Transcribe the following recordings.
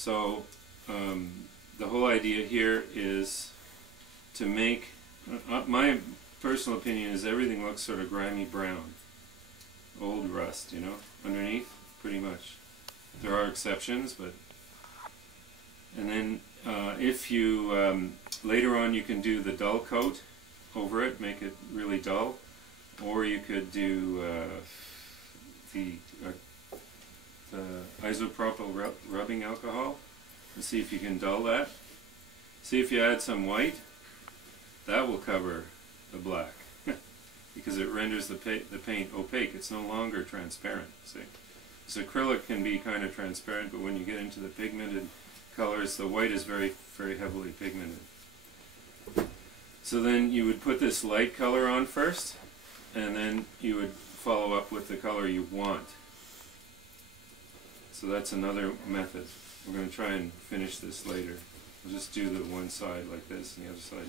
So the whole idea here is to make, my personal opinion is everything looks sort of grimy brown, old rust, you know, underneath, pretty much. There are exceptions, but, and then if you, later on you can do the dull coat over it, make it really dull, or you could do the isopropyl rubbing alcohol and see if you can dull that. See if you add some white, that will cover the black because it renders the paint opaque. It's no longer transparent, see. So acrylic can be kind of transparent, but when you get into the pigmented colors, the white is very, very heavily pigmented. So then you would put this light color on first, and then you would follow up with the color you want. So that's another method. We're going to try and finish this later. We'll just do the one side like this and the other side.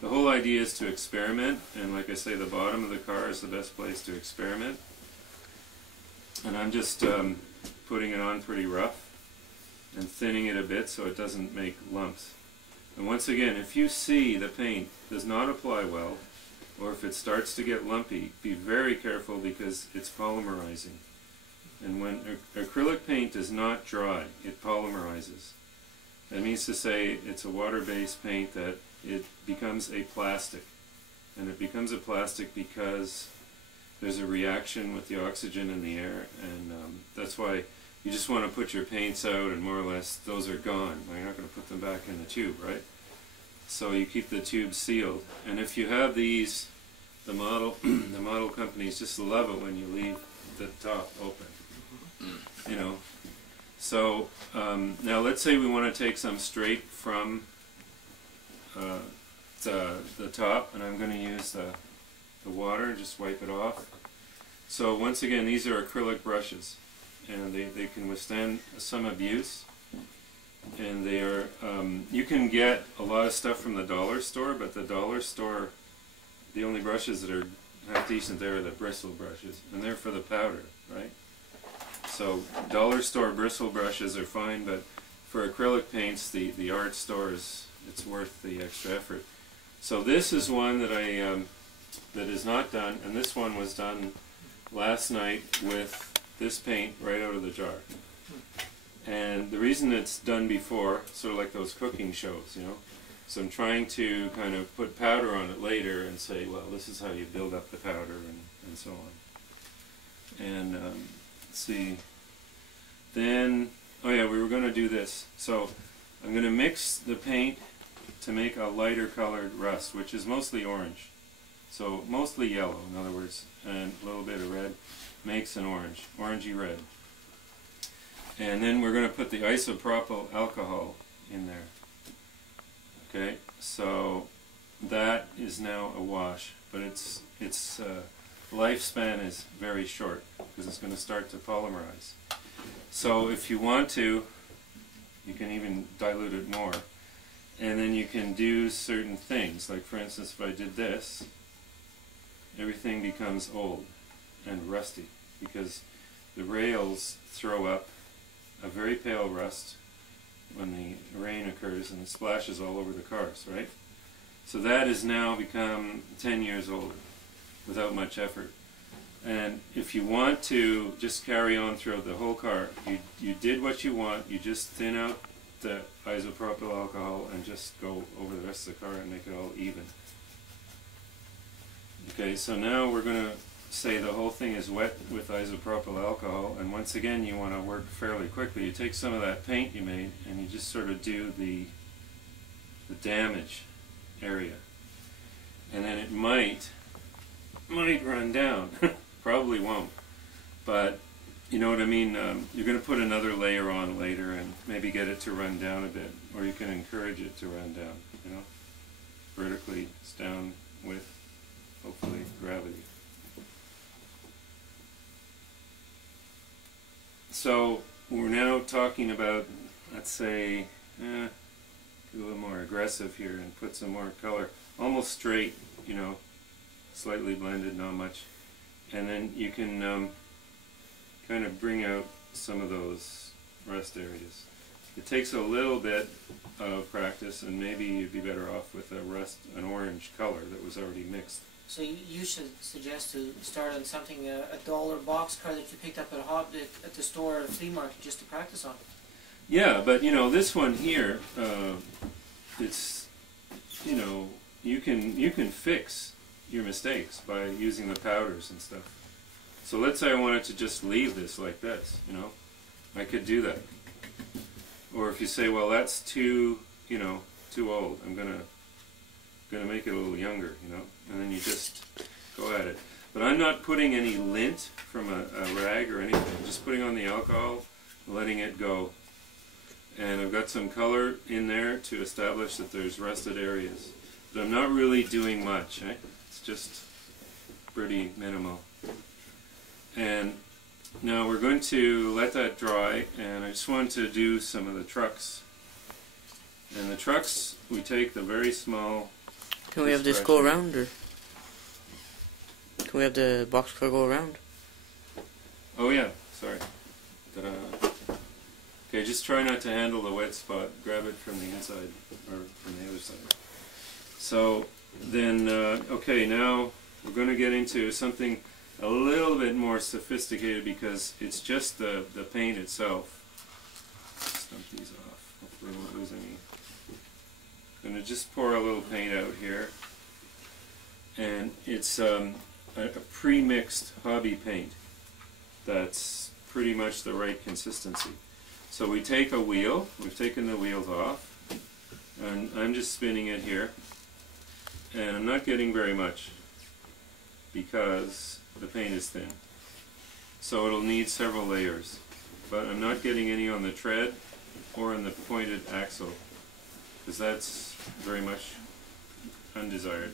The whole idea is to experiment, and like I say, the bottom of the car is the best place to experiment. And I'm just putting it on pretty rough and thinning it a bit so it doesn't make lumps. And once again, if you see the paint does not apply well, or if it starts to get lumpy, be very careful because it's polymerizing. And when acrylic paint does not dry, it polymerizes. That means to say it's a water-based paint that it becomes a plastic. And it becomes a plastic because there's a reaction with the oxygen in the air, and that's why you just want to put your paints out and more or less those are gone. You're not going to put them back in the tube, right? So you keep the tube sealed. And if you have these, the model companies just love it when you leave the top open. You know. So now let's say we want to take some straight from the top, and I'm going to use the water and just wipe it off. So once again, these are acrylic brushes, and they can withstand some abuse. And they are, you can get a lot of stuff from the dollar store, but the dollar store, the only brushes that are half decent there are the bristle brushes, and they're for the powder, right? So dollar store bristle brushes are fine, but for acrylic paints, the art stores, it's worth the extra effort. So this is one that that is not done, and this one was done last night with this paint right out of the jar. And the reason it's done before, sort of like those cooking shows, you know, so I'm trying to kind of put powder on it later and say, well, this is how you build up the powder and so on. And let's see, then, oh yeah, we were going to do this. So I'm going to mix the paint to make a lighter colored rust, which is mostly orange. So mostly yellow, in other words, and a little bit of red makes an orange, orangey red. And then we're going to put the isopropyl alcohol in there. Okay, so that is now a wash, but its lifespan is very short because it's going to start to polymerize. So if you want to, you can even dilute it more, and then you can do certain things. Like for instance, if I did this, everything becomes old and rusty because the rails throw up a very pale rust when the rain occurs and it splashes all over the cars, right? So that has now become 10 years older without much effort. And if you want to just carry on throughout the whole car, you did what you want, you just thin out the isopropyl alcohol and just go over the rest of the car and make it all even. Okay, so now we're going to say the whole thing is wet with isopropyl alcohol, and once again you want to work fairly quickly. You take some of that paint you made and you just sort of do the damage area, and then it might run down. Probably won't, but you know what I mean. You're going to put another layer on later and maybe get it to run down a bit, or you can encourage it to run down, you know, vertically. It's down with hopefully gravity. So we're now talking about, let's say, get a little more aggressive here and put some more color, almost straight, you know, slightly blended, not much, and then you can kind of bring out some of those rust areas. It takes a little bit of practice, and maybe you'd be better off with an orange color that was already mixed. So you should suggest to start on something, a dollar box car that you picked up at the store or a flea market just to practice on. Yeah, but you know, this one here, it's, you know, you can fix your mistakes by using the powders and stuff. So let's say I wanted to just leave this like this, you know, I could do that. Or if you say, well, that's too, you know, too old, I'm gonna make it a little younger, you know, and then you just go at it. But I'm not putting any lint from a rag or anything. I'm just putting on the alcohol, letting it go. And I've got some color in there to establish that there's rusted areas. But I'm not really doing much, eh? It's just pretty minimal. And now we're going to let that dry, and I just want to do some of the trucks. And the trucks, we take the very small... Can we have this go around, or can we have the box car go around? Oh yeah, sorry. Ta-da. Okay, just try not to handle the wet spot. Grab it from the inside, or from the other side. So then, okay, now we're going to get into something a little bit more sophisticated, because it's just the paint itself. Stump these off. Hopefully I won't lose any. I'm going to just pour a little paint out here. And it's a pre-mixed hobby paint that's pretty much the right consistency. So we take a wheel, we've taken the wheels off, and I'm just spinning it here. And I'm not getting very much because the paint is thin. So it'll need several layers. But I'm not getting any on the tread or on the pointed axle, because that's very much undesired.